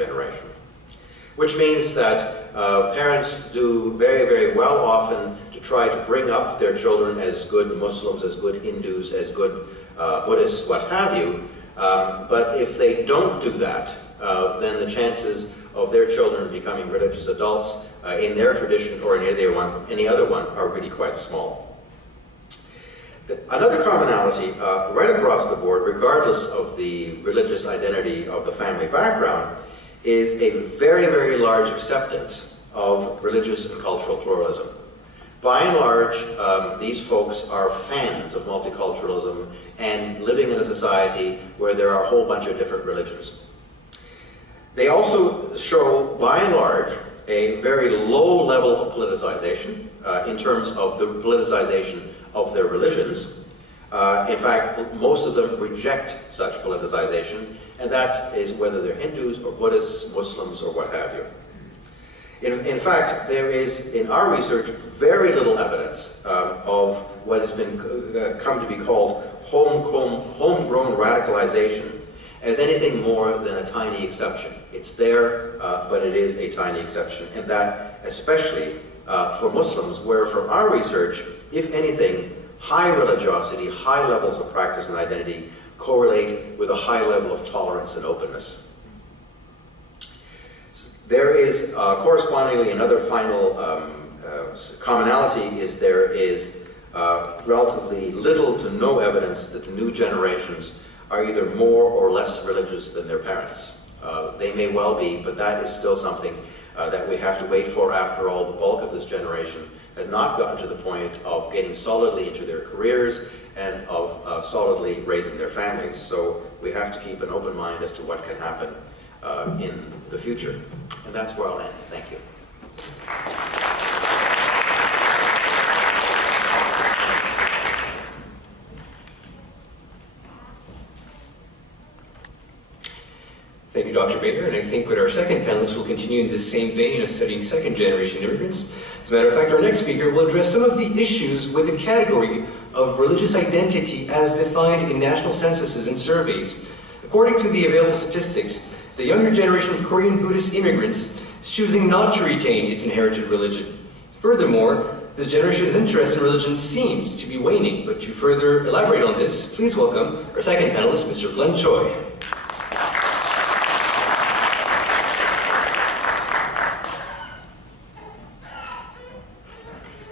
generation. Which means that parents do very, very well often to try to bring up their children as good Muslims, as good Hindus, as good Buddhists, what have you. But if they don't do that, then the chances of their children becoming religious adults in their tradition or in any other one are really quite small. Another commonality right across the board, regardless of the religious identity of the family background, is a very, very large acceptance of religious and cultural pluralism. By and large, these folks are fans of multiculturalism and living in a society where there are a whole bunch of different religions. They also show, by and large, a very low level of politicization in terms of the politicization of their religions. In fact, most of them reject such politicization, and that is whether they're Hindus or Buddhists, Muslims, or what have you. In fact, there is, in our research, very little evidence of what has been come to be called homegrown radicalization as anything more than a tiny exception. It's there, but it is a tiny exception, and that especially for Muslims, where from our research, if anything, high religiosity, high levels of practice and identity correlate with a high level of tolerance and openness. There is correspondingly another final commonality is there is relatively little to no evidence that the new generations are either more or less religious than their parents. They may well be, but that is still something that we have to wait for. After all, the bulk of this generation has not gotten to the point of getting solidly into their careers and of solidly raising their families. So we have to keep an open mind as to what can happen in the future. And that's where I'll end. Thank you. Thank you, Dr. Baker, and I think with our second panelist, we'll continue in this same vein of studying second-generation immigrants. As a matter of fact, our next speaker will address some of the issues with the category of religious identity as defined in national censuses and surveys. According to the available statistics, the younger generation of Korean Buddhist immigrants is choosing not to retain its inherited religion. Furthermore, this generation's interest in religion seems to be waning, but to further elaborate on this, please welcome our second panelist, Mr. Glen Choi.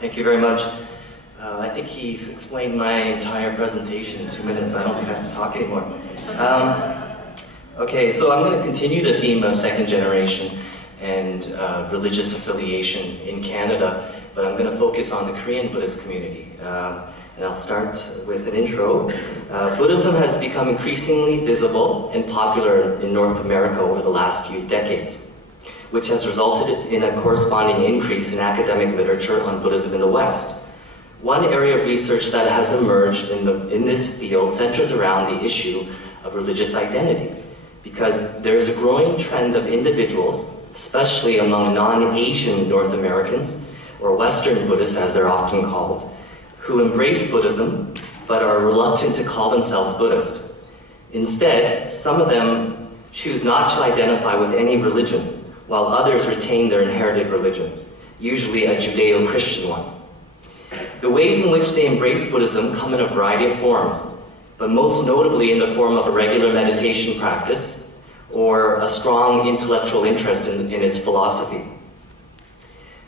Thank you very much. I think he's explained my entire presentation in 2 minutes, so I don't think I have to talk anymore. Okay, so I'm going to continue the theme of second generation and religious affiliation in Canada, but I'm going to focus on the Korean Buddhist community. And I'll start with an intro. Buddhism has become increasingly visible and popular in North America over the last few decades, which has resulted in a corresponding increase in academic literature on Buddhism in the West. One area of research that has emerged in this field centers around the issue of religious identity, because there's a growing trend of individuals, especially among non-Asian North Americans, or Western Buddhists as they're often called, who embrace Buddhism but are reluctant to call themselves Buddhist. Instead, some of them choose not to identify with any religion, while others retain their inherited religion, usually a Judeo-Christian one. The ways in which they embrace Buddhism come in a variety of forms, but most notably in the form of a regular meditation practice or a strong intellectual interest in its philosophy.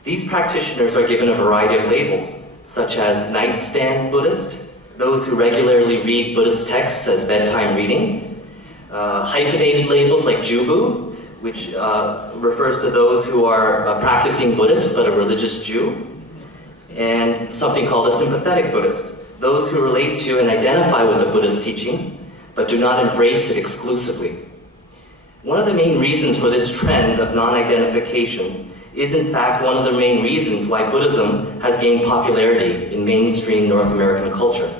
These practitioners are given a variety of labels, such as nightstand Buddhist, those who regularly read Buddhist texts as bedtime reading, hyphenated labels like Jubu, which refers to those who are practicing Buddhist but a religious Jew, and something called a sympathetic Buddhist, those who relate to and identify with the Buddhist teachings but do not embrace it exclusively. One of the main reasons for this trend of non-identification is in fact one of the main reasons why Buddhism has gained popularity in mainstream North American culture.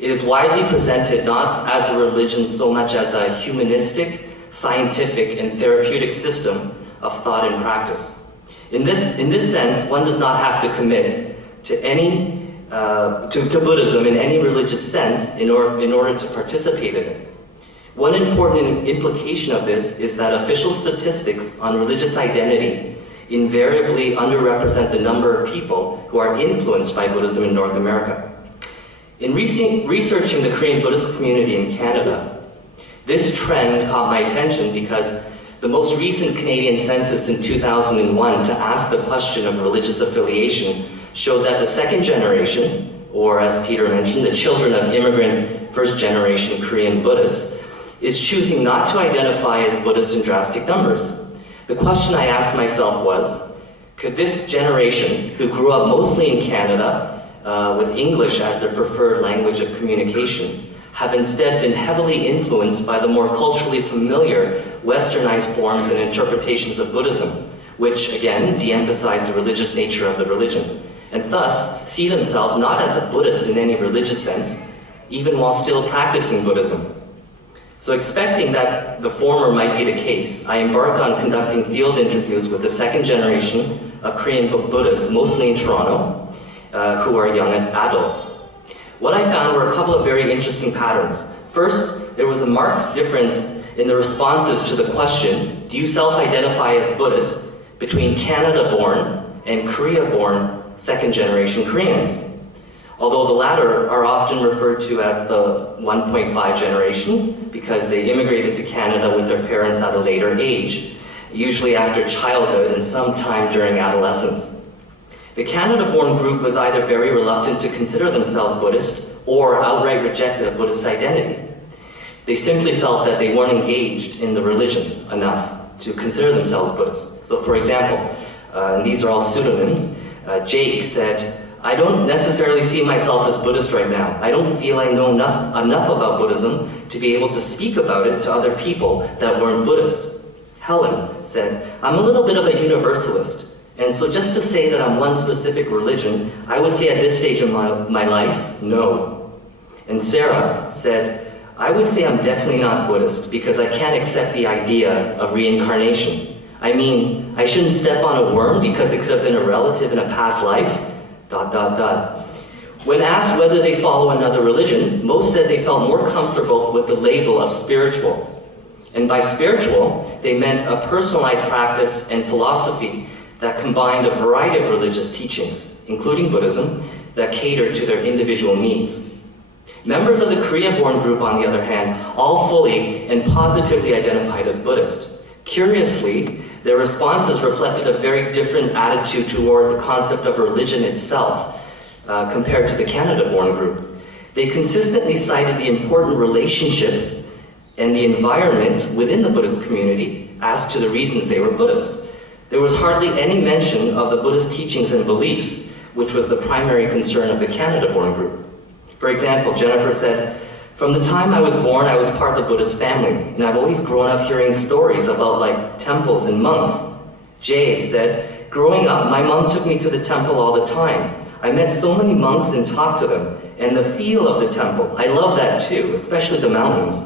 It is widely presented not as a religion so much as a humanistic, scientific, and therapeutic system of thought and practice. In this sense, one does not have to commit to Buddhism in any religious sense in order to participate in it. One important implication of this is that official statistics on religious identity invariably underrepresent the number of people who are influenced by Buddhism in North America. In researching the Korean Buddhist community in Canada, this trend caught my attention because the most recent Canadian census in 2001 to ask the question of religious affiliation showed that the second generation, or as Peter mentioned, the children of immigrant first-generation Korean Buddhists, is choosing not to identify as Buddhist in drastic numbers. The question I asked myself was, could this generation, who grew up mostly in Canada with English as their preferred language of communication, have instead been heavily influenced by the more culturally familiar westernized forms and interpretations of Buddhism, which again de-emphasize the religious nature of the religion, and thus see themselves not as a Buddhist in any religious sense, even while still practicing Buddhism. So expecting that the former might be the case, I embarked on conducting field interviews with the second generation of Korean Buddhists, mostly in Toronto, who are young adults. What I found were a couple of very interesting patterns. First, there was a marked difference in the responses to the question, do you self-identify as Buddhist, between Canada-born and Korea-born second-generation Koreans. Although the latter are often referred to as the 1.5 generation because they immigrated to Canada with their parents at a later age, usually after childhood and sometime during adolescence. The Canada-born group was either very reluctant to consider themselves Buddhist or outright rejected a Buddhist identity. They simply felt that they weren't engaged in the religion enough to consider themselves Buddhist. So for example, and these are all pseudonyms, Jake said, I don't necessarily see myself as Buddhist right now. I don't feel I know enough about Buddhism to be able to speak about it to other people that weren't Buddhist. Helen said, I'm a little bit of a universalist, and so just to say that I'm one specific religion, I would say at this stage of my life, no. And Sarah said, I would say I'm definitely not Buddhist because I can't accept the idea of reincarnation. I mean, I shouldn't step on a worm because it could have been a relative in a past life, ... When asked whether they follow another religion, most said they felt more comfortable with the label of spiritual. And by spiritual, they meant a personalized practice and philosophy that combined a variety of religious teachings, including Buddhism, that catered to their individual needs. Members of the Korea-born group, on the other hand, all fully and positively identified as Buddhist. Curiously, their responses reflected a very different attitude toward the concept of religion itself compared to the Canada-born group. They consistently cited the important relationships and the environment within the Buddhist community as to the reasons they were Buddhist. There was hardly any mention of the Buddhist teachings and beliefs, which was the primary concern of the Canada-born group. For example, Jennifer said, from the time I was born, I was part of the Buddhist family, and I've always grown up hearing stories about like temples and monks. Jay said, growing up, my mom took me to the temple all the time. I met so many monks and talked to them, and the feel of the temple, I love that too, especially the mountains.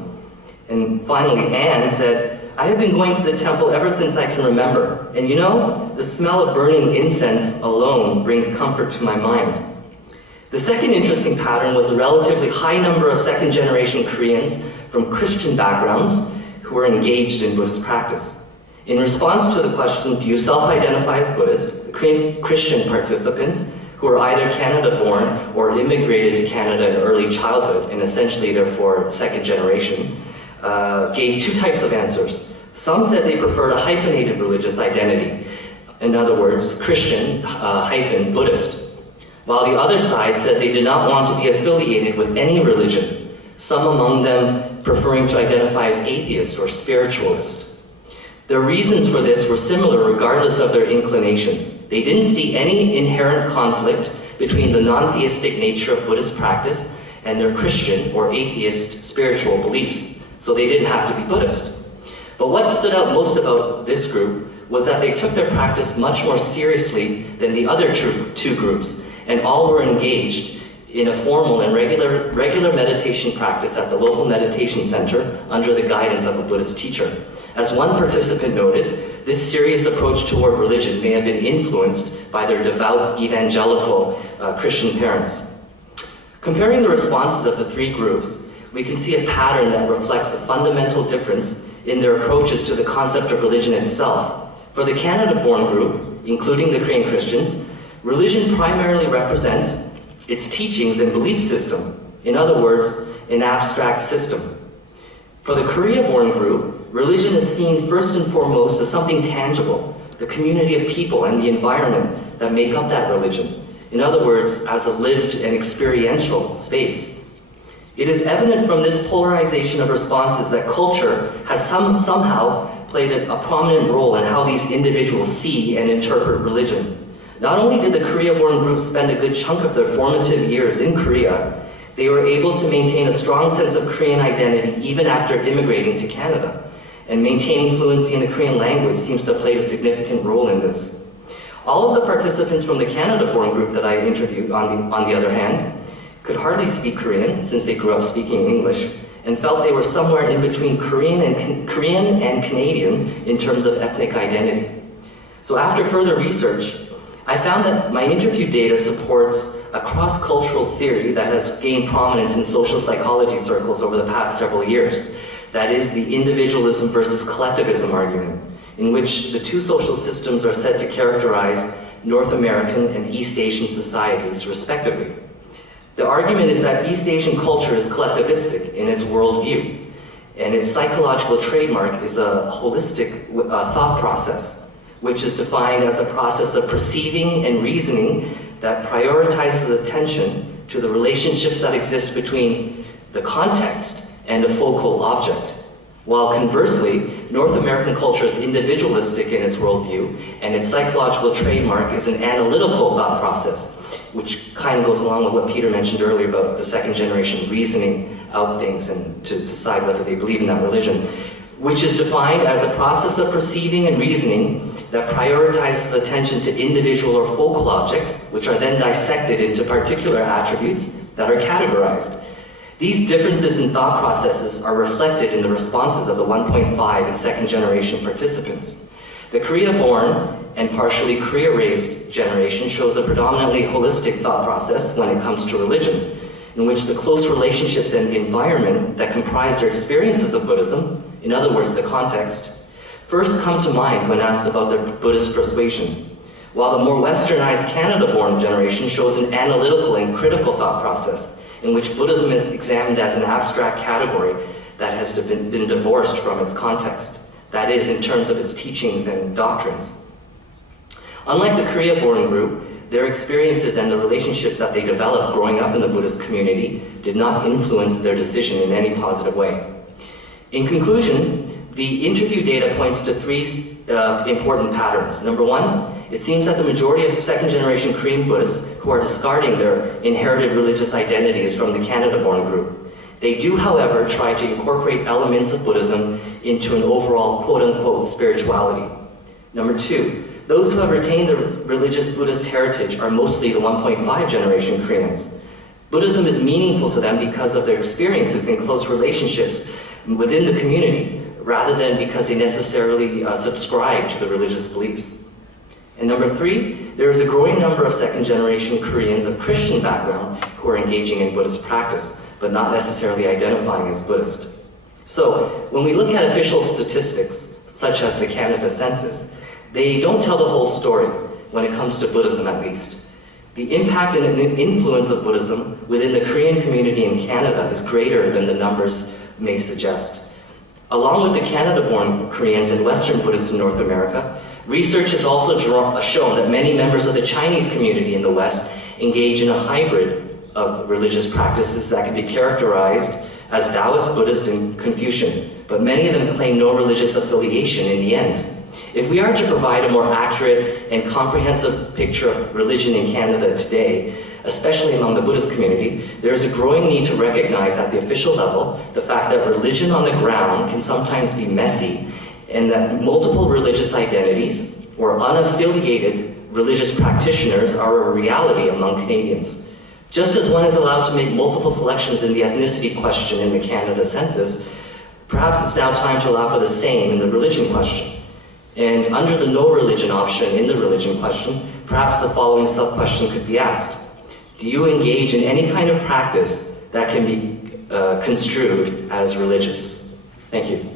And finally, Anne said, I have been going to the temple ever since I can remember, and you know, the smell of burning incense alone brings comfort to my mind. The second interesting pattern was a relatively high number of second-generation Koreans from Christian backgrounds who were engaged in Buddhist practice. In response to the question, do you self-identify as Buddhist, the Korean Christian participants, who were either Canada-born or immigrated to Canada in early childhood, and essentially therefore second generation, gave two types of answers. Some said they preferred a hyphenated religious identity, in other words, Christian hyphen Buddhist, while the other side said they did not want to be affiliated with any religion, some among them preferring to identify as atheist or spiritualist. Their reasons for this were similar regardless of their inclinations. They didn't see any inherent conflict between the non-theistic nature of Buddhist practice and their Christian or atheist spiritual beliefs, so they didn't have to be Buddhist. But what stood out most about this group was that they took their practice much more seriously than the other two groups, and all were engaged in a formal and regular meditation practice at the local meditation center under the guidance of a Buddhist teacher. As one participant noted, this serious approach toward religion may have been influenced by their devout evangelical Christian parents. Comparing the responses of the three groups, we can see a pattern that reflects a fundamental difference in their approaches to the concept of religion itself. For the Canada-born group, including the Korean Christians, religion primarily represents its teachings and belief system. In other words, an abstract system. For the Korea-born group, religion is seen first and foremost as something tangible, the community of people and the environment that make up that religion. In other words, as a lived and experiential space. It is evident from this polarization of responses that culture has somehow played a prominent role in how these individuals see and interpret religion. Not only did the Korea-born group spend a good chunk of their formative years in Korea, they were able to maintain a strong sense of Korean identity even after immigrating to Canada. And maintaining fluency in the Korean language seems to have played a significant role in this. All of the participants from the Canada-born group that I interviewed, on the other hand, could hardly speak Korean since they grew up speaking English, and felt they were somewhere in between Korean and Canadian in terms of ethnic identity. So after further research, I found that my interview data supports a cross-cultural theory that has gained prominence in social psychology circles over the past several years. That is the individualism versus collectivism argument, in which the two social systems are said to characterize North American and East Asian societies, respectively. The argument is that East Asian culture is collectivistic in its worldview, and its psychological trademark is a holistic thought process, which is defined as a process of perceiving and reasoning that prioritizes attention to the relationships that exist between the context and the focal object. While conversely, North American culture is individualistic in its worldview, and its psychological trademark is an analytical thought process, which kind of goes along with what Peter mentioned earlier about the second generation reasoning out things and to decide whether they believe in that religion, which is defined as a process of perceiving and reasoning that prioritizes attention to individual or focal objects, which are then dissected into particular attributes that are categorized. These differences in thought processes are reflected in the responses of the 1.5 and second generation participants. The Korea-born and partially Korea-raised generation shows a predominantly holistic thought process when it comes to religion, in which the close relationships and the environment that comprise their experiences of Buddhism, in other words, the context, first come to mind when asked about their Buddhist persuasion, while the more westernized Canada-born generation shows an analytical and critical thought process, in which Buddhism is examined as an abstract category that has been divorced from its context, that is, in terms of its teachings and doctrines. Unlike the Korea-born group, their experiences and the relationships that they developed growing up in the Buddhist community did not influence their decision in any positive way. In conclusion, the interview data points to three important patterns. Number one, it seems that the majority of second-generation Korean Buddhists who are discarding their inherited religious identities from the Canada-born group. They do, however, try to incorporate elements of Buddhism into an overall quote-unquote spirituality. Number two, those who have retained their religious Buddhist heritage are mostly the 1.5 generation Koreans. Buddhism is meaningful to them because of their experiences in close relationships within the community, rather than because they necessarily subscribe to the religious beliefs. And number three, there is a growing number of second-generation Koreans of Christian background who are engaging in Buddhist practice, but not necessarily identifying as Buddhist. So, when we look at official statistics, such as the Canada Census, they don't tell the whole story, when it comes to Buddhism at least. The impact and influence of Buddhism within the Korean community in Canada is greater than the numbers may suggest. Along with the Canada-born Koreans and Western Buddhists in North America, research has also shown that many members of the Chinese community in the West engage in a hybrid of religious practices that can be characterized as Taoist, Buddhist, and Confucian, but many of them claim no religious affiliation in the end. If we are to provide a more accurate and comprehensive picture of religion in Canada today, especially among the Buddhist community, there is a growing need to recognize at the official level the fact that religion on the ground can sometimes be messy, and that multiple religious identities or unaffiliated religious practitioners are a reality among Canadians. Just as one is allowed to make multiple selections in the ethnicity question in the Canada Census, perhaps it's now time to allow for the same in the religion question. And under the no religion option in the religion question, perhaps the following sub-question could be asked. Do you engage in any kind of practice that can be construed as religious. Thank you.